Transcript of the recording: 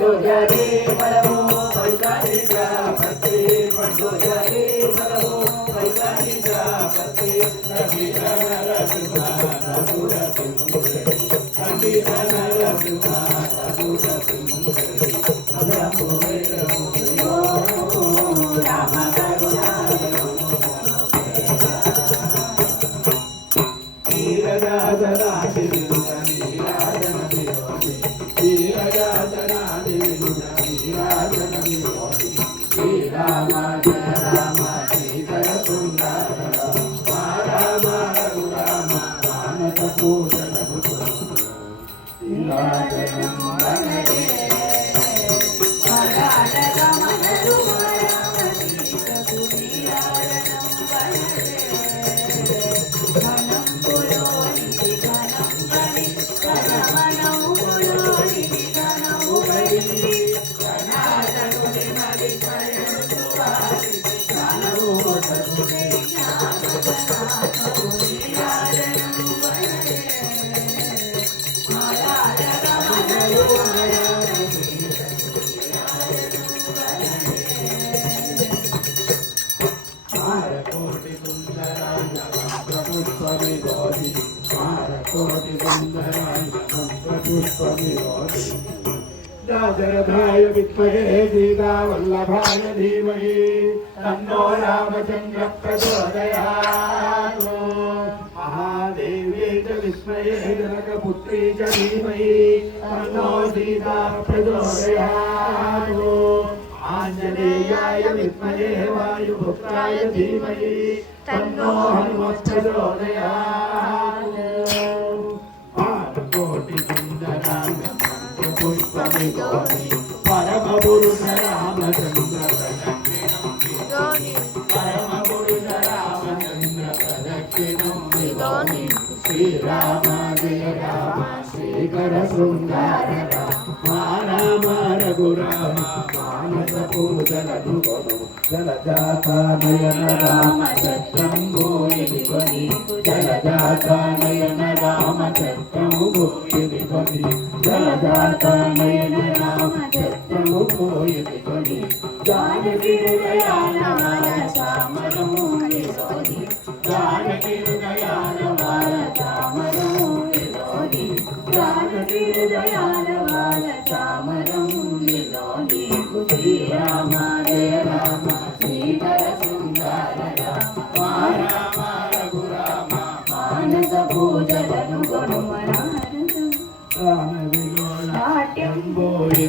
పండు జరి బలము వైశాలిక పత్రి పండు జరి బలము వైశాలిక పత్రి రవి ధనర సుమధుర సింధురి రవి ధనర సుమధుర సింధురి రామ శ్రీరామ జయ రామ శ్రీకర సుందర రామ రఘురామ మానస పూజన दाशरथाय विद्महे सीतावल्लभाय धीमहि तन्नो रामचन्द्र प्रचोदयात् महादेव्यै च विद्महे जनकपुत्री च धीमहि तन्नो सीता प्रचोदयात् आञ्जनेयाय विद्महे वायुपुत्राय धीमहि तन्नो हनुमत् प्रचोदयात् परम पुरुष रामचंद्र परम पुरुष रामचंद्र श्री राम जय राम श्रीकर सुंदर राम रघुराम मानस पूजन जलजाता नयन राम चक्रम भूमि जलजाता नयन राम चक्रम भूमि जलजाता नयन राम चक्रम भूमि जानकी हृदयान वाल चामरमूलि सोदी जानकी हृदयान वाल चामरमूलि सोदी जानकी हृदयान वाल चामरमूलि सोदी श्री राम जय राम श्रीकर सुंदर राम रघुराम मानस पूजनु गुणमनारद राम विगोलाट्यं बोधि